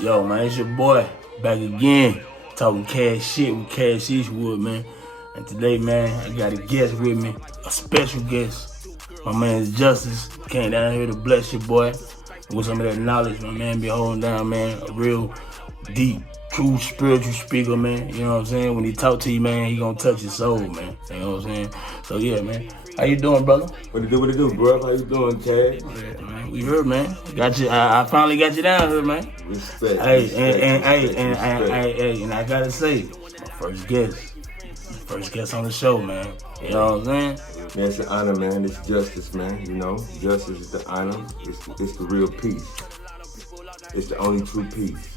Yo, man, it's your boy back again, talking Kash Shit with Kash Eastwood, man. And today, man, I got a guest with me, a special guest. My man Og Justice came down here to bless your boy with some of that knowledge, my man. Be holding down, man, a real deep, true spiritual speaker, man. You know what I'm saying? When he talk to you, man, he gonna touch your soul, man. You know what I'm saying? So yeah, man. How you doing, brother? What it do, bro? How you doing, Kash? Yeah, man. We heard, man. Got you. I finally got you down here, man. Respect. Hey, and I gotta say, my first guest on the show, man. You know what I'm saying? Man, it's an honor, man. It's justice, man. You know, justice is the honor. It's the real peace. It's the only true peace.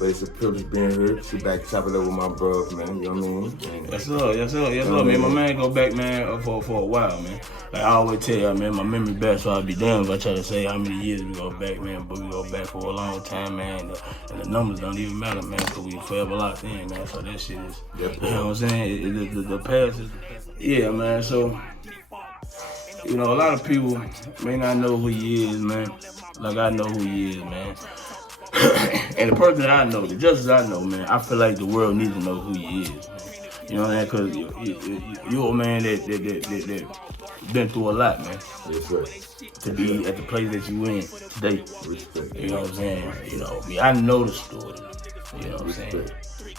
But it's a privilege being here. Sit back, chop it up with my bros, man. You know what I mean? And, Yes, sir, man. My man go back, man, for a while, man. Like I always tell you, man, my memory bad, so I'd be damned if I try to say how many years we go back, man. But we go back for a long time, man. And the numbers don't even matter, man, because we forever locked in, man. So that shit is, you know what I'm saying? The past is, yeah, man. So, you know, a lot of people may not know who he is, man. Like I know who he is, man. And the person that I know, the justice I know, man, I feel like the world needs to know who he is, man. You know what I'm saying? Because you're a man that been through a lot, man. yes, sir. To be at the place that you in today. Respect. You know what I'm saying? You know, I know the story. You know what I'm saying?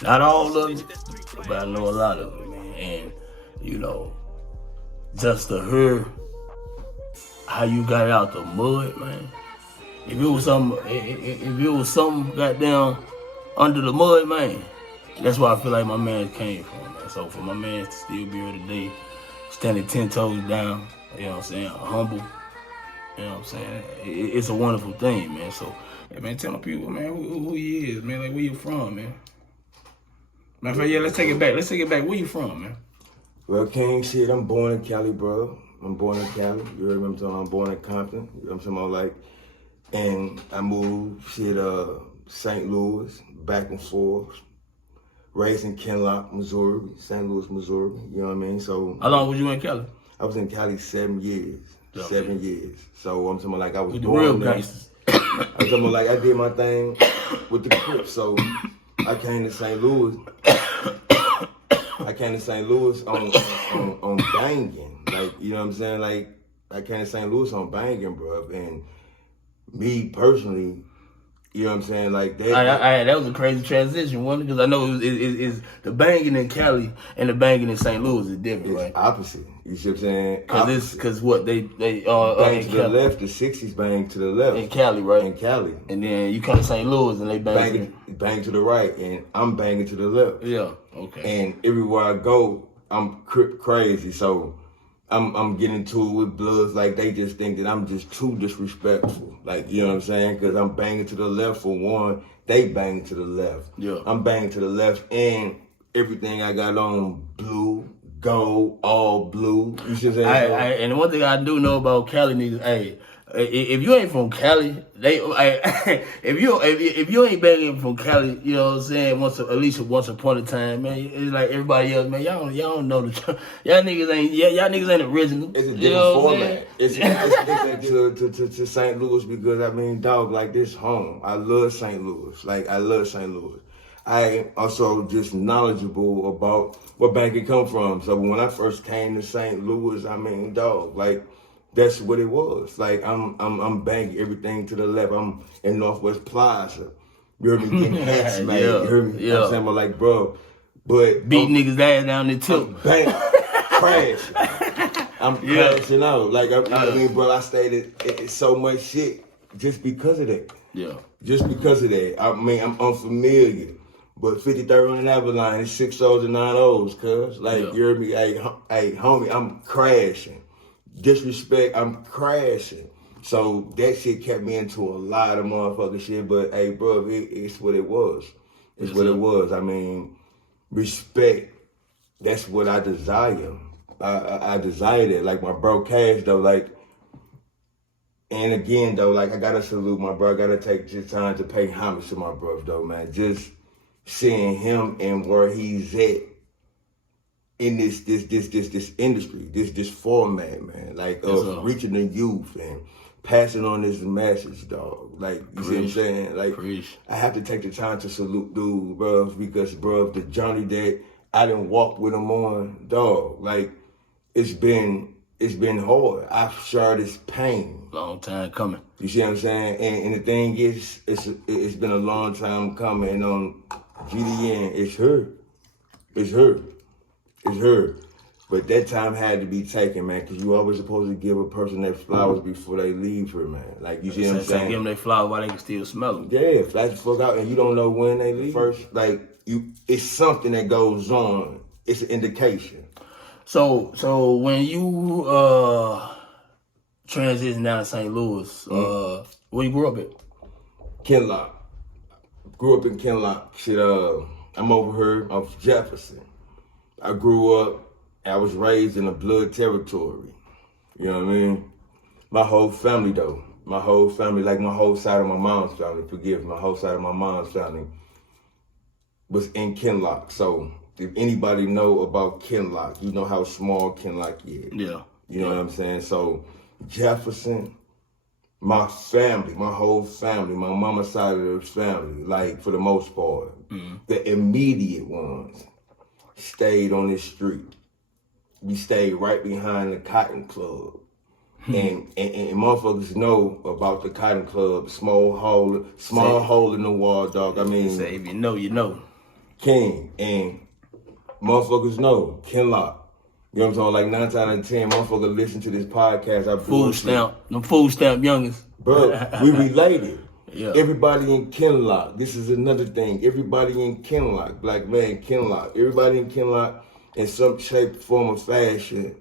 Not all of it, but I know a lot of it, man. And, you know, just to hear how you got out the mud, man. If it was something goddamn under the mud, man, that's where I feel like my man came from, man. So for my man to still be here today, standing 10 toes down, you know what I'm saying, humble, you know what I'm saying, it's a wonderful thing, man. So, yeah, man, tell my people, man, who he is, man, like where you from, man. Matter of fact, yeah, let's take it back. Where you from, man? Well, King, shit, I'm born in Cali, bro. I'm born in Cali. You heard me? I'm talking. I'm born in Compton. You know what I'm talking about? Like, and I moved, shit, St. Louis, back and forth. Raised in Kinlock, Missouri, St. Louis, Missouri. You know what I mean? So How long was you in Cali? I was in Cali 7 years. Okay. 7 years. So I'm talking about like I was With the born real there. gangsters. I'm talking about like I did my thing with the Crips. So I came to St. Louis. I came to St. Louis on banging. Like, you know what I'm saying? Like, I came to St. Louis on banging, bro. And me personally, you know what I'm saying? Like that. That was a crazy transition, wasn't it? Because I know it's the banging in Cali and the banging in St. Louis is different, It's right? opposite. You see what I'm saying? Because what they bang in to Cali, the left, the 60s bang to the left. in Cali, right? In Cali. And then you come to St. Louis and they Bang to the right, and I'm banging to the left. Yeah, okay. And everywhere I go, I'm crazy. So I'm getting to it with bloods. Like they just think that I'm just too disrespectful. Like, you know what I'm saying? Because I'm banging to the left for one. They bang to the left. Yeah. I'm banging to the left, and everything I got on blue, gold, all blue. You see what I'm saying? And the one thing I do know about Cali niggas, hey, if you ain't from Cali, if you ain't banging from Cali, you know what I'm saying, at least once upon a time, man, it's like everybody else, man, y'all don't know y'all niggas ain't original. It's a different format. It's different to St. Louis because, I mean, dog, like this home. I love St. Louis. Like, I love St. Louis. I also just knowledgeable about where banging come from. So when I first came to St. Louis, I mean, dog, like, that's what it was. Like, I'm banging everything to the left. I'm in Northwest Plaza. You heard me getting hats, man. Yeah, You heard me? yeah. I'm saying, like, bro, but Beat niggas ass down there too. Crashing. I'm crashing out. Like, I mean, bro, I stayed at so much shit just because of that. Yeah. Just because of that. I mean, I'm unfamiliar. But 53rd on the Avalon, it's 6 O's and 9 O's, cuz. Like, you heard me? Hey, homie, I'm crashing. Disrespect, I'm crashing. So that shit kept me into a lot of motherfucking shit. But, hey, bro, it's what it was. It's what it was. I mean, respect, that's what I desire. I desire that. Like, my bro Kash, though, like, and again, though, like, I gotta salute my bro. I gotta take this time to pay homage to my bro, though, man. Just seeing him and where he's at in this industry, this format, man, like of reaching the youth and passing on this message, dog. Like, you see what I'm saying? Like, I have to take the time to salute dude, bro, because, bro, the journey that I done walked with him on, dog, like, it's been hard. I've shared his pain. Long time coming. You see what I'm saying? And the thing is, it's been a long time coming. And on GDN, it's her. It's her. It's her. But that time had to be taken, man, because you always supposed to give a person their flowers before they leave her, man. Like, you see what I'm saying? Give them their flowers while they can still smell them. Yeah, flash the fuck out, and you don't know when they leave. First, like, it's something that goes on. It's an indication. So when you transitioned down to St. Louis, where you grew up at? Kinlock. Grew up in Kinlock. Shit, I'm over here off Jefferson. I grew up. I was raised in a blood territory. You know what I mean? My whole family, though. My whole family, like my whole side of my mom's family, forgive me, my whole side of my mom's family was in Kinlock. So if anybody know about Kinlock, you know how small Kinlock is. Yeah. You know what I'm saying? So Jefferson, my family, my whole family, my mama's side of the family, like for the most part, the immediate ones stayed on this street. We stayed right behind the Cotton Club. And motherfuckers know about the Cotton Club, small hole in the wall, dog. I mean, say if you know, you know. King, and motherfuckers know, Kinlock. You know what I'm saying? Like 9 out of 10, motherfuckers listen to this podcast. Them food stamp youngins. Bro, we related. Yeah. Everybody in Kinlock. This is another thing. Everybody in Kinlock, black man, Kinlock. Everybody in Kinlock in some shape, form, or fashion.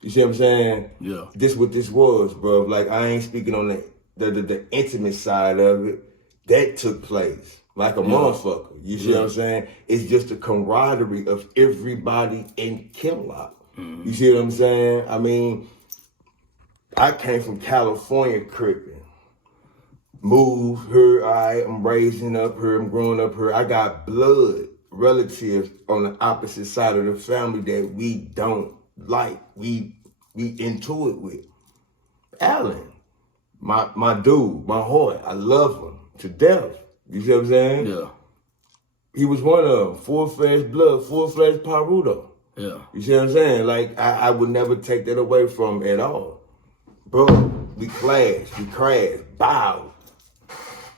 You see what I'm saying? Yeah. This what this was, bro. Like, I ain't speaking on the intimate side of it. That took place. Like a motherfucker. You see what I'm saying? It's just the camaraderie of everybody in Kinlock. You see what I'm saying? I mean, I came from California crippin'. Moved here, I'm raising up here, I'm growing up here. I got blood relatives on the opposite side of the family that we don't like. We into it with. Alan, my dude, my heart, I love him to death. You see what I'm saying? Yeah. He was one of them, full-fledged blood, full-fledged Paruto. Yeah. You see what I'm saying? Like, I would never take that away from him at all. Bro, we crashed, bowed.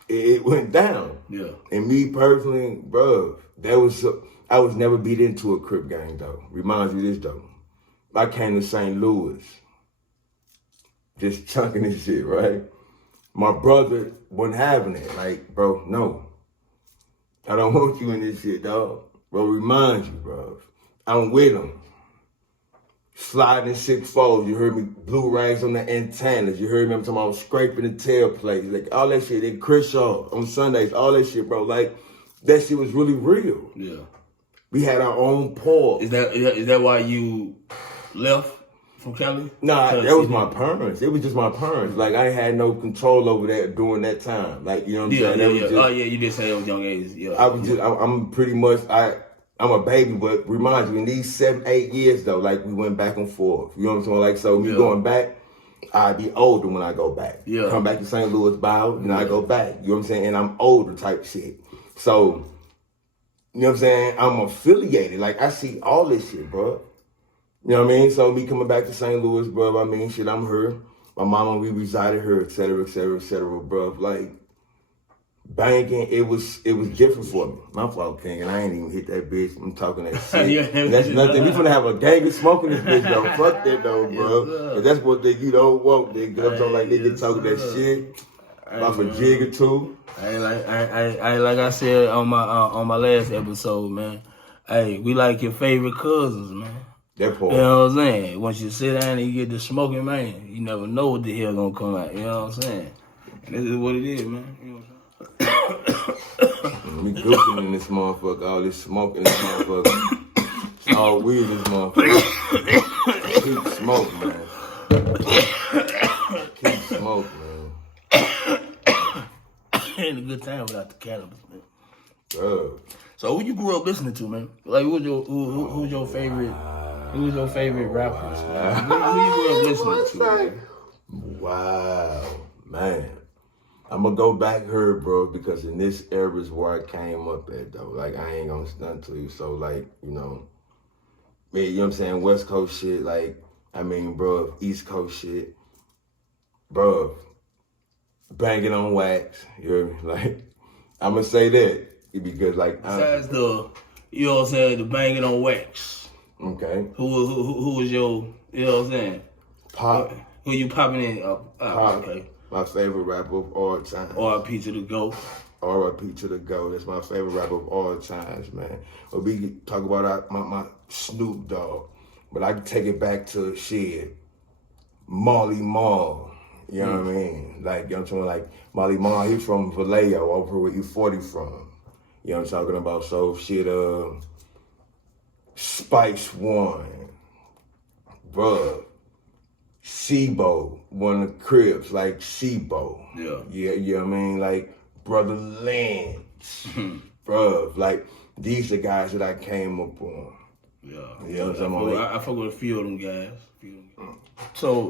It went down. Yeah. And me personally, bro, I was never beat into a Crip gang, though. Reminds you of this, though. I came to St. Louis, just chunking this shit, right? My brother wasn't having it. Like, bro, no. I don't want you in this shit, dog. Bro, remind you, bro. I'm with him. Sliding 6'4", you heard me, blue rags on the antennas. You heard me, I'm talking about scraping the tailplates. Like, all that shit, at Crenshaw on Sundays, all that shit, bro. Like, that shit was really real. Yeah. We had our own pause. Is that why you left from Cali? Nah, that was my parents. It was just my parents. Like, I had no control over that during that time. Like, you know what I'm saying? Yeah. You did say it was young age. Yeah. I'm pretty much, I'm a baby, but remind you, in these 7-8 years, though, like, we went back and forth. You know what I'm saying? Like, so me going back, I'd be older when I go back. Yeah. Come back to St. Louis, bow, and I go back. You know what I'm saying? And I'm older type shit. So, you know what I'm saying? I'm affiliated. Like, I see all this shit, bro. You know what I mean? So me coming back to St. Louis, bro, I mean, shit, I'm here. My mama, we resided here, et cetera, bro. Like, banking, it was different for me. My fault, King, and I ain't even hit that bitch. I'm talking that shit. That's nothing. We finna have a gang of smoking this bitch, though. Fuck that, though, bro. That's what you don't want, nigga. I'm talking like they get talking that shit. Off a jig or two. Like I said on my last episode, man. Hey, we like your favorite cousins, man. That part. You know what I'm saying? Once you sit down and you get the smoking, man, you never know what the hell gonna come out. You know what I'm saying? And this is what it is, man. You know what I'm saying? We goofing in this motherfucker, all this smoking in this motherfucker. It's all weed in this motherfucker. Keep smoking, man. Keep smoking, man. Ain't a good time without the cannabis, man. Bro. So who you grew up listening to, man? Like who's your favorite rappers, man? Who you grew up listening to, man? Wow, man. I'm gonna go back here, bro, because in this era is where I came up at, though. Like, I ain't gonna stunt to you. So, like, you know what I'm saying? West Coast shit, like, I mean, bro, East Coast shit, bro, banging on wax. You hear me? Like, I'm gonna say that because, like, besides the, you know what I'm saying, the banging on wax. Okay. Who was your, you know what I'm saying? Pop. Who you popping in? Pop. Okay. My favorite rapper of all time. R.I.P. to the GOAT. R.I.P. to the GOAT. That's my favorite rapper of all times, man. But we talk about my Snoop Dogg. But I can take it back to shit. Marley Marl. You know what I mean? Like, you know what I'm saying? Like, Marley Marl, he's from Vallejo, over where U40 from. You know what I'm talking about? So, shit, Spice One. Bruh. Sibo, one of the Crips, like Sibo. Yeah, you know what I mean? Like Brother Lance. Bruh, like these are guys that I came up on. Yeah. You know what I'm saying? I fuck with a few of them guys. So,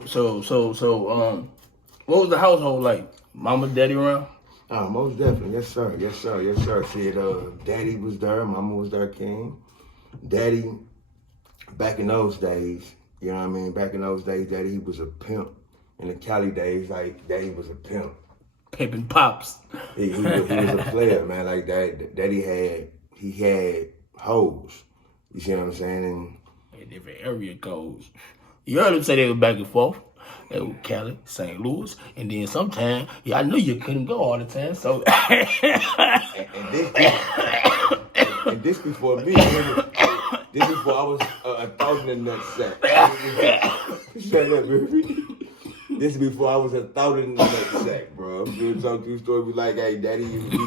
what was the household like? Mama, daddy around? Oh, most definitely. Yes, sir. Yes, sir. Yes, sir. Shit, daddy was there, mama was there, king. Daddy, back in those days, you know what I mean? Back in those days, Daddy, he was a pimp. In the Cali days, like, Daddy was a pimp. Pimping pops. He was a player, man. Like, Daddy had hoes. You see what I'm saying? And different area codes. You heard him say they were back and forth. They were Cali, St. Louis, and then sometimes, I knew you couldn't go all the time, so. and this before me. This is before I was a thousand in that sack. Shut up, baby. This is before I was a thousand in that sack, bro. I'm doing some true story. Be like, hey, Daddy,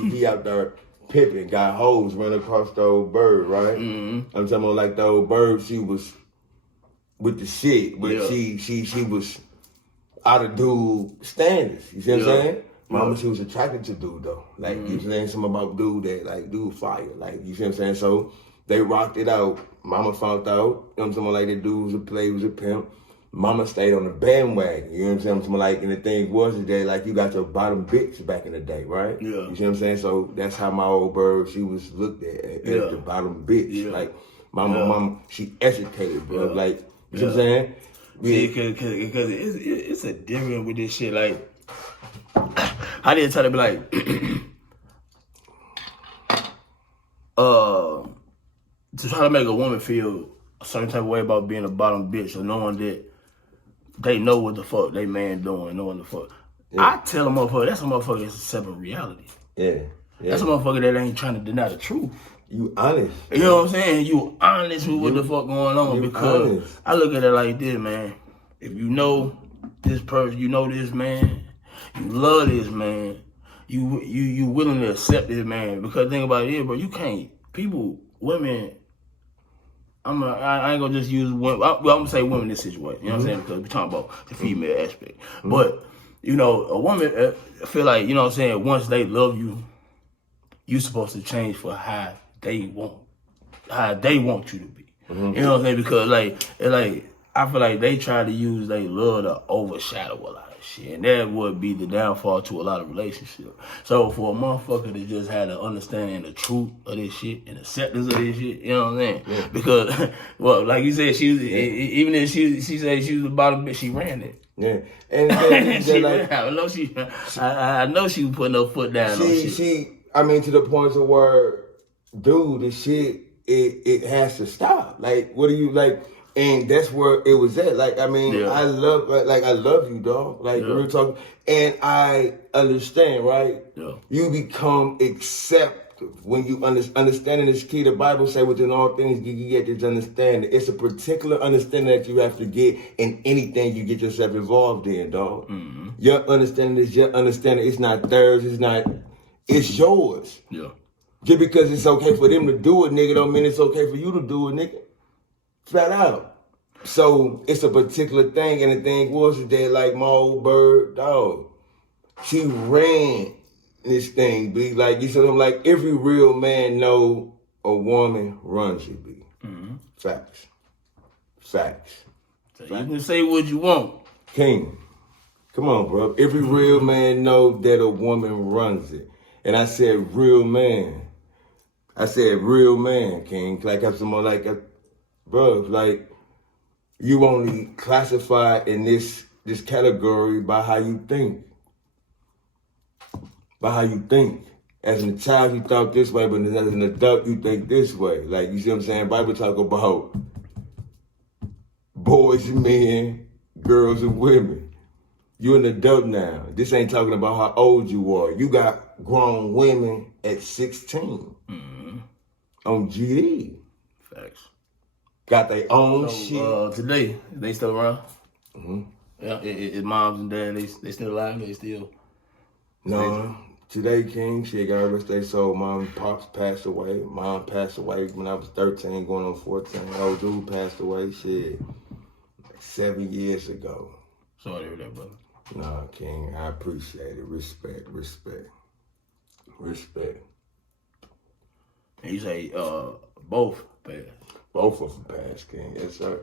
he out there pimping, got hoes running across the old bird, right? Mm-hmm. I'm talking about like the old bird. She was with the shit, but she was out of dude standards. You see what I'm saying? Mama, she was attracted to dude though. Like you know what I'm saying? Something about dude that like dude fire. Like you see what I'm saying? So they rocked it out. Mama found out, you know what I'm saying, like the dude was a play, was a pimp. Mama stayed on the bandwagon, you know what I'm saying? Like, and the thing was that like you got your bottom bitch back in the day, right? Yeah. You see what I'm saying? So that's how my old bird, she was looked at as the bottom bitch. Yeah. Like mama, she educated, bro. Like, you see what I'm saying? Yeah, because it's a difference with this shit. Like, how did you try to be like, to try to make a woman feel a certain type of way about being a bottom bitch or knowing that they know what the fuck they man doing, knowing the fuck. Yeah. I tell a motherfucker, that's a motherfucker that's a separate reality. Yeah. That's a motherfucker that ain't trying to deny the truth. You honest. You know what I'm saying? You honest with what the fuck going on, because honest. I look at it like this, man. If you know this person, you know this man, you love this man, you willing to accept this man. Because think about it, bro, you can't, women, I ain't gonna just use women. I'm gonna say women in this situation. You know what I'm saying? Because we're talking about the female aspect. But you know, a woman feel like, you know what I'm saying, once they love you, you supposed to change for how they want you to be. You know what I'm saying? Because I feel like they try to use their love to overshadow a lot of shit, and that would be the downfall to a lot of relationships. So for a motherfucker to just have the understanding the truth of this shit and acceptance of this shit, you know what I'm saying? Yeah. Because, well, like you said, she was, even if she said she was the bottom bitch, she ran it. Yeah, and she like, I know she was putting her foot down on shit. I mean, to the point of where, dude, the shit, it has to stop. Like, what do you like? And that's where it was at. Like, I mean, I love you, dog. Like, we were talking, and I understand, right? Yeah. You become acceptive when you understanding is key. The Bible say within all things you get this understanding. It's a particular understanding that you have to get in anything you get yourself involved in, dog. Mm-hmm. Your understanding is your understanding. It's not theirs. It's yours. Yeah. Just because it's okay for them to do it, nigga, don't mean it's okay for you to do it, nigga. Flat out. So it's a particular thing, and the thing was that like my old bird, dog, she ran this thing, B. Like, you see what I'm like, every real man know a woman runs you, B. Mm-hmm. Facts. So you can say what you want. King. Come on, bro. Every real man know that a woman runs it. And I said real man. I said real man, King. Like I'm someone like bro, like you only classify in this category by how you think. By how you think. As a child, you thought this way, but as an adult, you think this way. Like, you see what I'm saying? Bible talk about boys and men, girls and women. You're an adult now. This ain't talking about how old you are. You got grown women at 16 on GD. Facts. Got their own shit. Today, they still around? Mm-hmm. Yeah, his moms and dad, they still alive? They still? No. Today, King, shit, got rest their soul. Mom and pops passed away. Mom passed away when I was 13, going on 14. Old dude passed away, shit, like 7 years ago. Sorry to hear that, brother. Nah, King, I appreciate it. Respect. And you say both passed? Both of them passed, King. Yes, sir.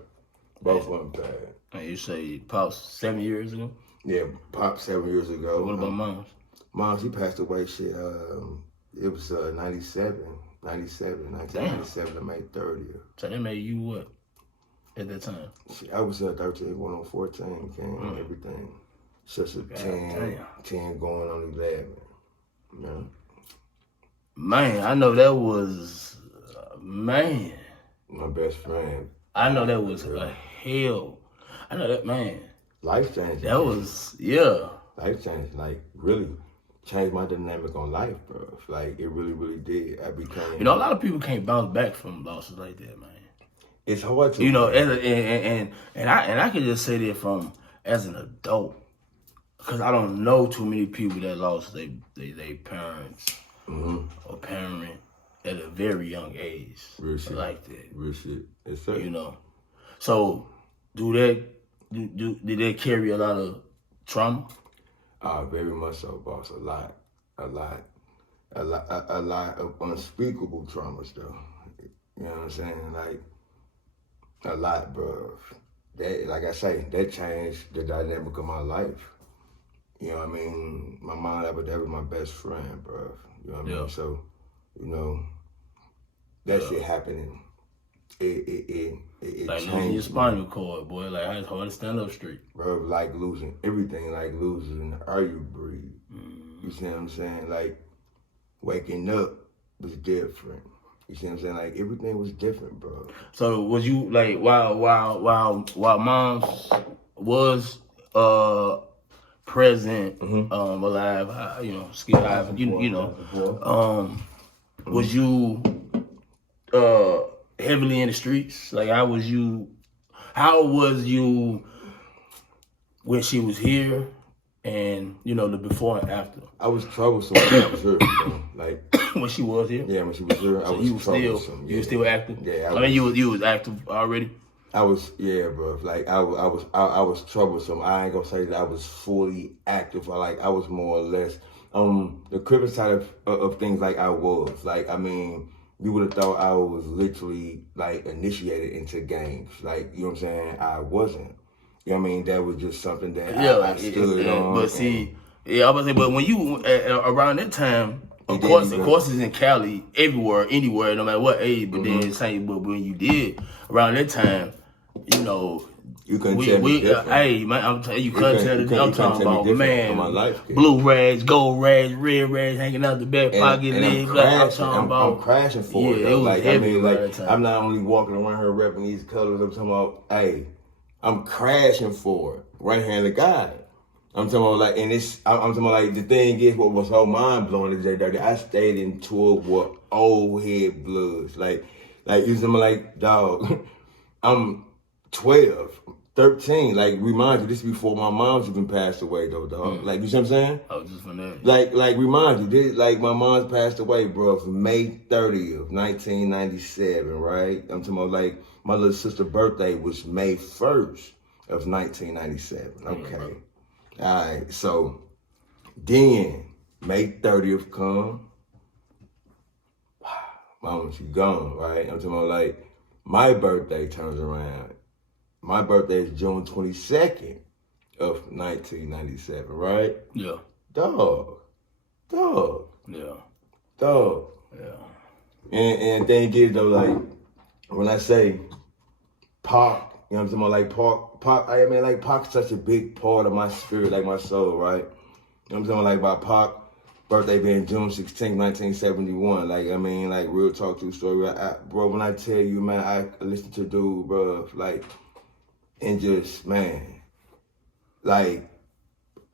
Both of them passed. And you say Pops 7 years ago? Yeah, Pop 7 years ago. What about Moms? Mom, she passed away, shit, it was 1997 to May 30th. So that made you what at that time? Shit, I was 13, going on 14, King, everything. Such a 10 going on 11, you know? Man, I know that was, man. My best friend. I know that was a hell. I know that, man. Life changing. That was, yeah. Life changing, like, really changed my dynamic on life, bro. Like, it really, really did. I became... You know, a lot of people can't bounce back from losses like that, man. It's hard to... You know, and I can just say that from, as an adult, because I don't know too many people that lost they parents or parent at a very young age. Real shit. Like that. Real shit. Yes, sir. You know. So, did they carry a lot of trauma? Very much so, boss. A lot of unspeakable traumas, though. You know what I'm saying? Like, a lot, bro. That, like I say, that changed the dynamic of my life. You know what I mean? My mom, that was my best friend, bro. You know what I mean? So, you know, that shit happening. It like changed losing your spinal cord, boy. Like, it's hard to stand up straight. Bro, like losing everything, like losing the air you breathe. You see what I'm saying? Like, waking up was different. You see what I'm saying? Like, everything was different, bro. So, was you, like, while Moms was present, alive, you know, still alive, you know, was you heavily in the streets? Like, how was you when she was here, and you know, the before and after? I was troublesome when I was here, bro. Like, when she was here? Yeah, when she was here, I was troublesome. You were still active? Yeah, I mean, you was active already? I was, yeah, bro. Like, I was troublesome. I ain't gonna say that I was fully active. I was more or less the criminal side of things. Like, I was. Like, I mean, you would have thought I was literally, like, initiated into gangs. Like, you know what I'm saying? I wasn't. You know what I mean? That was just something that I stood on. But see, I was saying, but when you, around that time, of course it's in Cali, everywhere, anywhere, no matter what age, but then but when you did, around that time, you know, you couldn't tell me different. Hey, man, I'm telling you, couldn't tell me. I'm talking about, man, my life, blue rags, gold rags, red rags hanging out the back pocket. I'm crashing for it, though. Like, I mean, like, I'm not only walking around here repping these colors, I'm talking about, hey, I'm crashing for it, right here in the guy. I'm talking about, like, and I'm talking about, like, the thing is, what was so mind-blowing is that I stayed in tour with old head bloods. Like, you know, like, dog, I'm 12, 13. Like, remind you, this is before my mom's even passed away, though, dog. Like, you see what I'm saying? I was just from that. Like, remind you, this, like, my mom's passed away, bro, from May 30th, 1997, right? I'm talking about, like, my little sister's birthday was May 1st of 1997. Okay. All right. So then May 30th come. Mama, she gone, right? I'm talking about, like, my birthday turns around. My birthday is June 22nd of 1997, right? Yeah. Dog. Yeah. Dog. Yeah. And thing is though, like when I say Pac, you know what I'm talking about, like Pac, I mean, like Pac's such a big part of my spirit, like my soul, right? You know what I'm talking about, like about Pac, birthday being June 16, 1971. Like, I mean, like real talk, true story. Bro, when I tell you, man, I listen to dude, bro, like, and just, man, like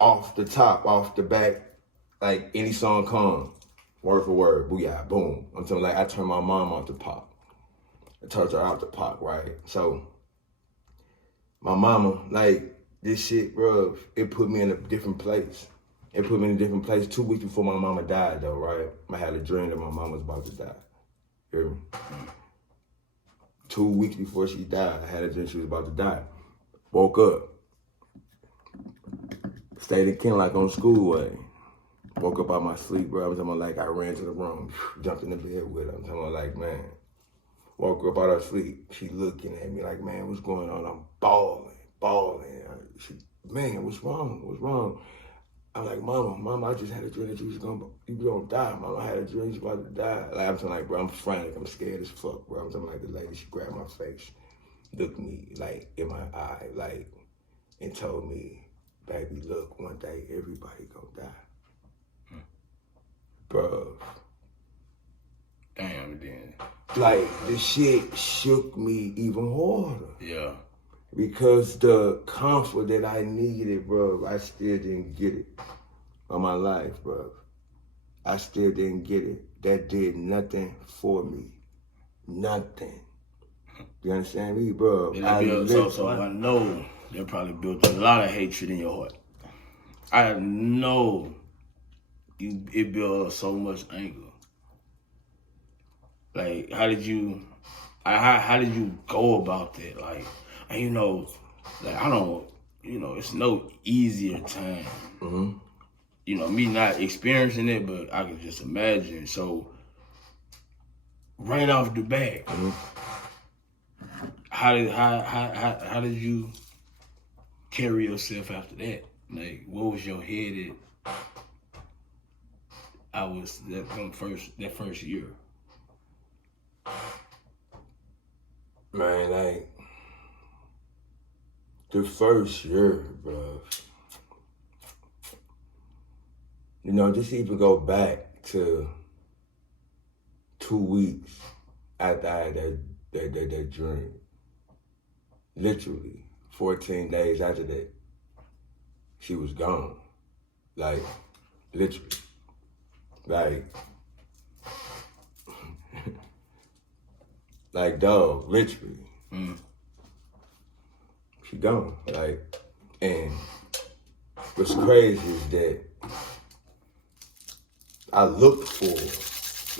off the top, off the back, like any song come, word for word, booyah, boom. I'm telling you, like I turned my mom off to Pac. I turned her out to Pac, right? So my mama, like this shit, bro, it put me in a different place. It put me in a different place 2 weeks before my mama died though, right? I had a dream that my mama was about to die. Hear me? 2 weeks before she died, I had a dream she was about to die. Woke up. Stayed in Ken like on Schoolway. Woke up out my sleep, bro. I'm talking about like I ran to the room, jumped in the bed with her. I'm talking about like, man. Woke up out of sleep. She looking at me like, man, what's going on? I'm bawling. She, man, what's wrong? I'm like, Mama, I just had a dream that you was gonna die. Mama, I had a dream you was about to die. Like, I'm talking like, bro, I'm frantic. I'm scared as fuck, bro. I'm talking like the lady, she grabbed my face, looked me like in my eye, like, and told me, baby, look, one day everybody gonna die. Bro. Damn, then. Like, the shit shook me even harder. Yeah. Because the comfort that I needed, bro, I still didn't get it on my life, bro. I still didn't get it. That did nothing for me. Nothing. You understand me, bro? So I know they probably built a lot of hatred in your heart. I know it built up so much anger. Like, how did you go about that? Like, and you know, like I don't, you know, it's no easier time. Mm-hmm. You know, me not experiencing it, but I can just imagine. So, right off the bat, mm-hmm. how did you carry yourself after that? Like, what was your head at? I was that first year. Man, like the first year, bro. You know, just even go back to 2 weeks after I had that dream. Literally, 14 days after that, she was gone. Like, literally. Like, like dog, literally. Mm. She gone. Like, and what's crazy is that I looked for,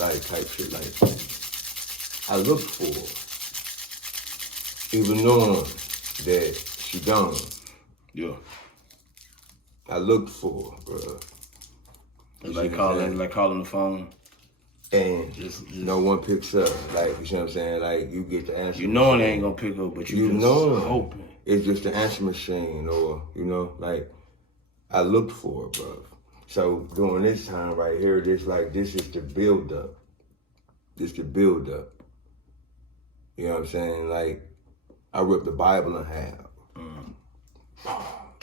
like, type shit, like, I looked for, even knowing that she gone. Yeah. I looked for, bro. Like calling the phone. And just no one picks up. Like, you see what I'm saying? Like, you get the answer. You know they ain't gonna pick up, but you just hoping. It's just the answer machine, or, you know, like, I looked for it, bro. So during this time right here, this is the build up. This the build up. You know what I'm saying? Like, I ripped the Bible in half.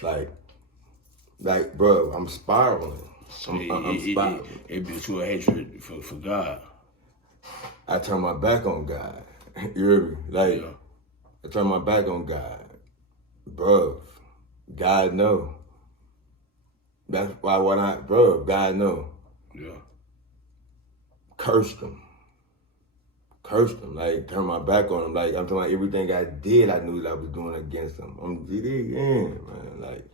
Like, bro, I'm spiraling. I'm spiraling. It built you a hatred for God. I turned my back on God. You hear me? Like, yeah. I turned my back on God. Bro, God know. That's why God know. Yeah. Cursed him. Like, turned my back on him. Like, I'm talking about everything I did, I knew that I was doing against him. I'm GD again, man. Like,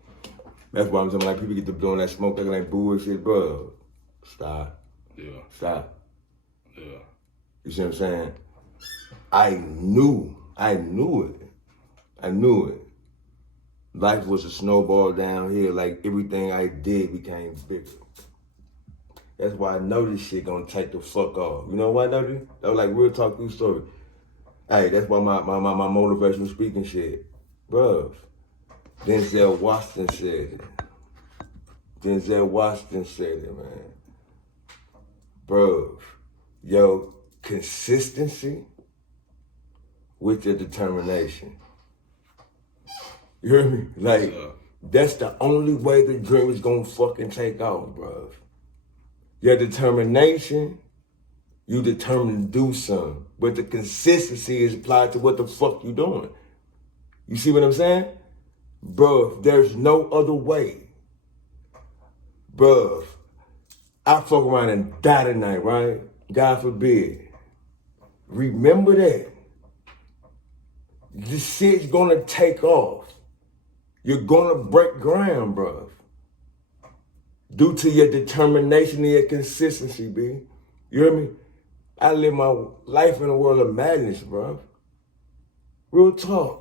that's why I'm talking like people get to blowing that smoke looking like bullshit, bro. Stop. Yeah. Stop. Yeah. You see what I'm saying? I knew it. Life was a snowball down here. Like, everything I did became bigger. That's why I know this shit gonna take the fuck off. You know why, Dudley? That was like real talk through story. Hey, that's why my motivational speaking shit. Bruh, Denzel Washington said it. Denzel Washington said it, man. Bro, yo, consistency with your determination. You hear me? Like, that's the only way the dream is gonna fucking take off, bro. Your determination, you determined to do something. But the consistency is applied to what the fuck you doing. You see what I'm saying? Bruh, there's no other way. Bruh, I fuck around and die tonight, right? God forbid. Remember that. This shit's gonna take off. You're gonna break ground, bruh. Due to your determination and your consistency, B. You hear me? I live my life in a world of madness, bruh. Real talk.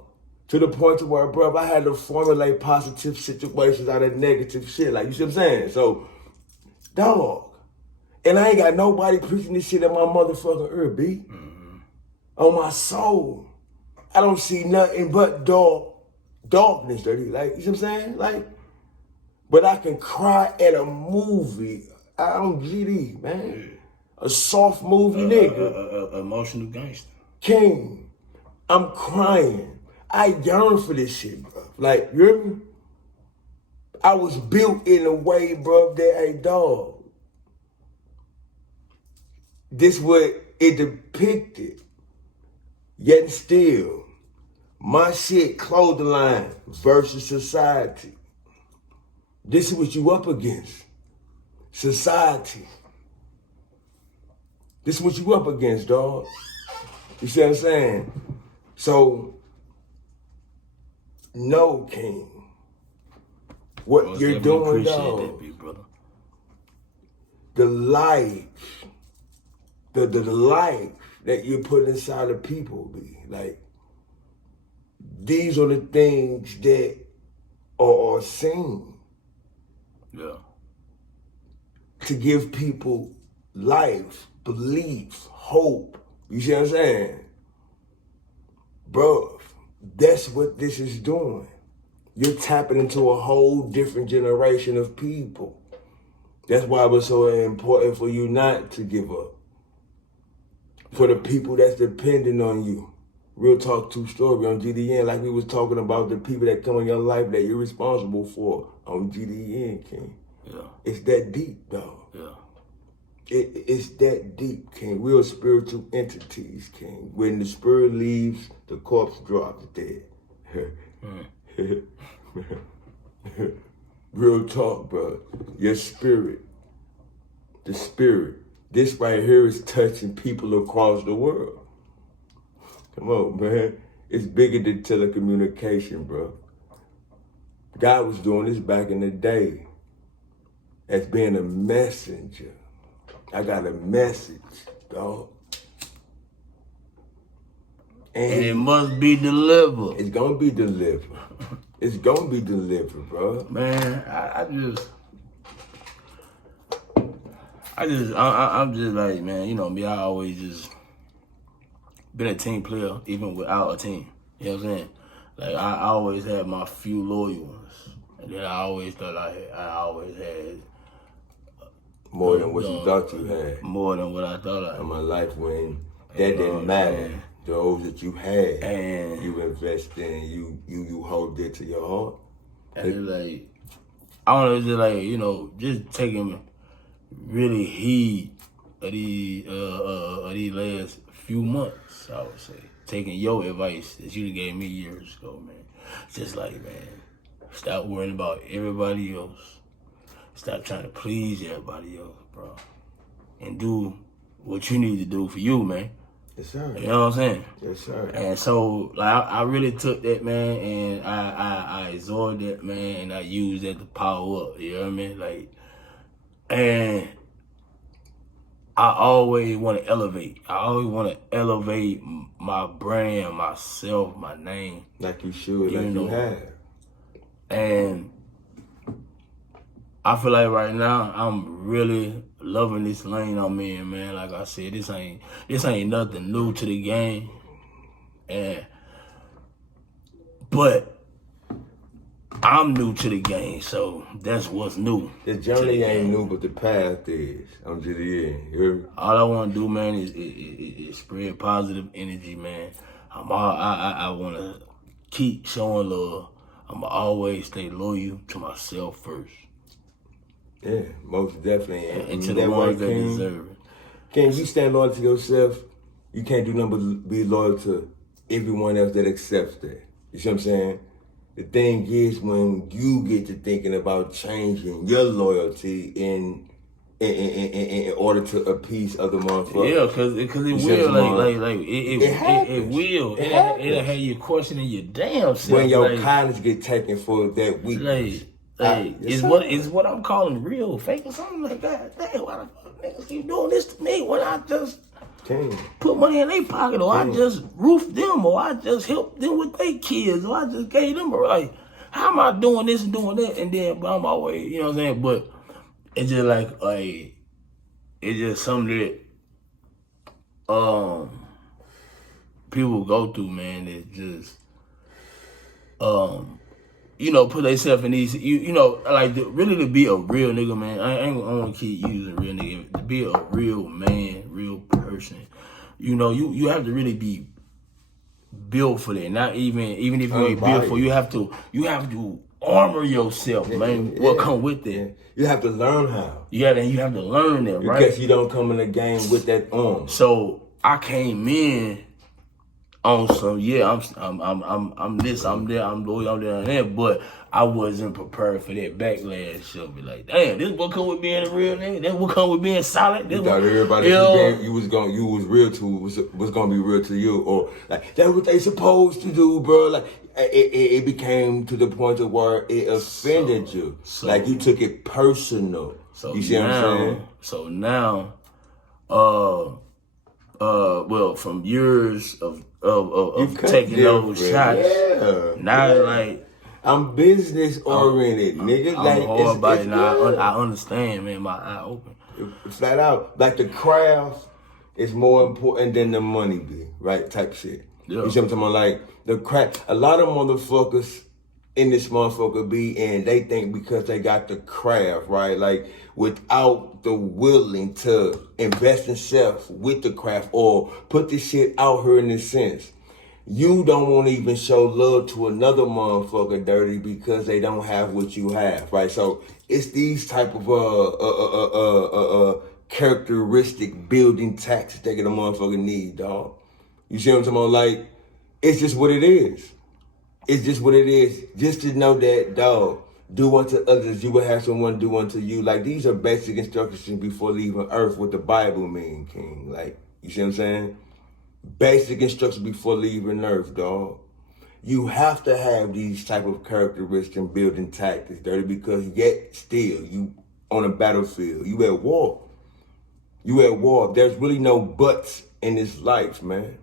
To the point to where, bruh, I had to formulate positive situations out of negative shit. Like, you see what I'm saying? So, dog. And I ain't got nobody preaching this shit at my motherfucking ear, B. Mm-hmm. On my soul. I don't see nothing but darkness, dirty. Like, you see what I'm saying? Like, but I can cry at a movie. I'm GD, man. A soft movie nigga. Emotional gangster. King. I'm crying. I yearn for this shit, bro. Like, you hear me? I was built in a way, bro, that, hey, dog. This what it depicted. Yet still, my shit, clothing line versus society. This is what you up against. Society. This is what you up against, dog. You see what I'm saying? So, no, King. What you're doing, dog. The life, the life that you put inside of people, be like, these are the things that are seen. Yeah. To give people life, belief, hope. You see what I'm saying? Bro, that's what this is doing. You're tapping into a whole different generation of people. That's why it was so important for you not to give up. For the people that's depending on you. Real talk, true story on GDN, like we was talking about the people that come in your life that you're responsible for on GDN, King. Yeah. It's that deep, dog. Yeah. It's that deep, King. We are spiritual entities, King. When the spirit leaves, the corpse drops dead. Real talk, bro. Your spirit, the spirit. This right here is touching people across the world. Come on, man. It's bigger than telecommunication, bro. God was doing this back in the day as being a messenger. I got a message, dog. And it must be delivered. It's gonna be delivered. It's gonna be delivered, bro. Man, I'm just like, man, you know me, I always just been a team player, even without a team. You know what I'm saying? Like, I always had my few loyal ones. And then I always thought I always had more than what you thought you had. More than what I thought I had. In my life when that didn't matter. Those that you had, and you invest in, you hold it to your heart. And it's like, I don't know, it's just like, you know, just taking really heed of these last few months, I would say. Taking your advice that you gave me years ago, man. Just like, man, stop worrying about everybody else. Stop trying to please everybody else, bro. And do what you need to do for you, man. Yes, sir. You know what I'm saying? Yes, sir. And so, like, I really took that, man, and I absorbed that, man, and I used that to power up. You know what I mean? Like, and I always want to elevate. I always want to elevate my brand, myself, my name. Like you should, like you have. And I feel like right now I'm really loving this lane I'm in, man. Like I said, this ain't nothing new to the game. But I'm new to the game, so that's what's new. The journey ain't new, but the path is. I'm just here. You hear me? All I want to do, man, is spread positive energy, man. I want to keep showing love. I'm going to always stay loyal to myself first. Yeah, most definitely. And to the ones that deserve it. Can you stand loyal to yourself? You can't do nothing but be loyal to everyone else that accepts that. You see what I'm saying? The thing is, when you get to thinking about changing your loyalty in order to appease other motherfuckers. Yeah, because it will. It'll have you questioning your damn self. When your kindness get taken for that weakness. Is what I'm calling real fake or something like that. Damn, why the fuck niggas keep doing this to me when I just put money in their pocket, or I just roofed them, or I just helped them with their kids, or I just gave them how am I doing this and doing that, and then but I'm always, you know what I'm saying? But it's just it's just something that people go through, man. It just put themselves in these, really to be a real nigga, man. I ain't gonna keep using real nigga. To be a real man, real person, you have to really be built for that. Not even if you ain't built for, you have to armor yourself, man. What come with that? Yeah. You have to learn how. Yeah, and you have to learn that, right? Because you don't come in the game with that arm. So I came in on some, I'm this, I'm there, I'm loyal, I'm there and there, but I wasn't prepared for that backlash. So be like, damn, this what come with being a real nigga. This what come with being solid. This you thought everybody you was real to was gonna be real to you, or like that's what they supposed to do, bro. Like it became to the point of where it offended you, like you took it personal. So you see what I'm saying? So now, well, from years of taking those shots, now I'm business oriented, nigga. I'm hard about it now. I understand, man. My eye open. Flat out, like the craft is more important than the money be, right? Type shit. Yeah. You see what I'm talking about? Like the craft. A lot of motherfuckers in this motherfucker be in. They think because they got the craft, right? Like without the willing to invest in self with the craft or put this shit out here in this sense. You don't want to even show love to another motherfucker dirty because they don't have what you have, right? So it's these type of characteristic building tactics that a motherfucker need, dog. You see what I'm talking about? Like, it's just what it is. It's just what it is. Just to know that, dog, do unto others, you will have someone do unto you. Like, these are basic instructions before leaving earth, what the Bible mean, King. Like, you see what I'm saying? Basic instructions before leaving earth, dog. You have to have these type of characteristics and building tactics, dirty, because yet still you on a battlefield. You at war. You at war. There's really no buts in this life, man.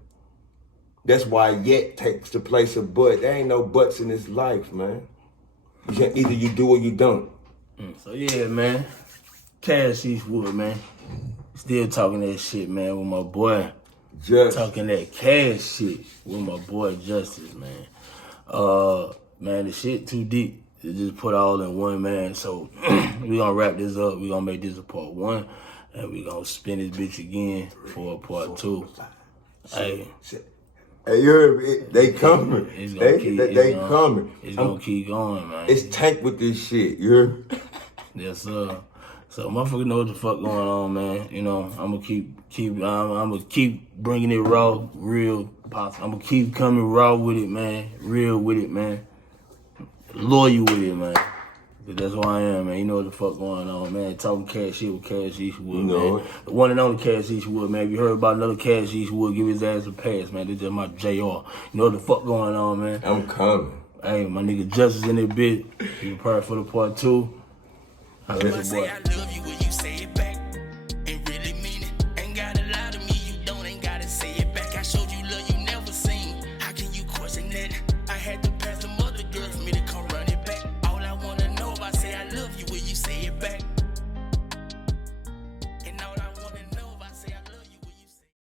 That's why yet takes the place of but. There ain't no buts in this life, man. Either you do or you don't. So yeah, man. Kash Eastwood, man. Still talking that shit, man, with my boy. Talking that cash shit with my boy Justice, man. Man, the shit too deep to just put all in one, man. So we gonna wrap this up. We gonna make this a part 1, and we gonna spin this bitch again for a part 2. Hey, you heard me? They coming. They coming. It's gonna keep going, man. It's tank with this shit. You heard me? Yes, sir. So motherfucker know what the fuck going on, man. I'm gonna keep bringing it raw, real. I'm gonna keep coming raw with it, man. Real with it, man. Loyal with it, man. That's who I am, man. You know what the fuck going on, man. Talking Kash Shit with Kash Eastwood, man. The one and only Kash Eastwood, man. If you heard about another Kash Eastwood, give his ass a pass, man. This just my JR. You know what the fuck going on, man. I'm coming. Hey, my nigga Justice in that bitch. Be prepared for the part 2. I say I love you when you say it back.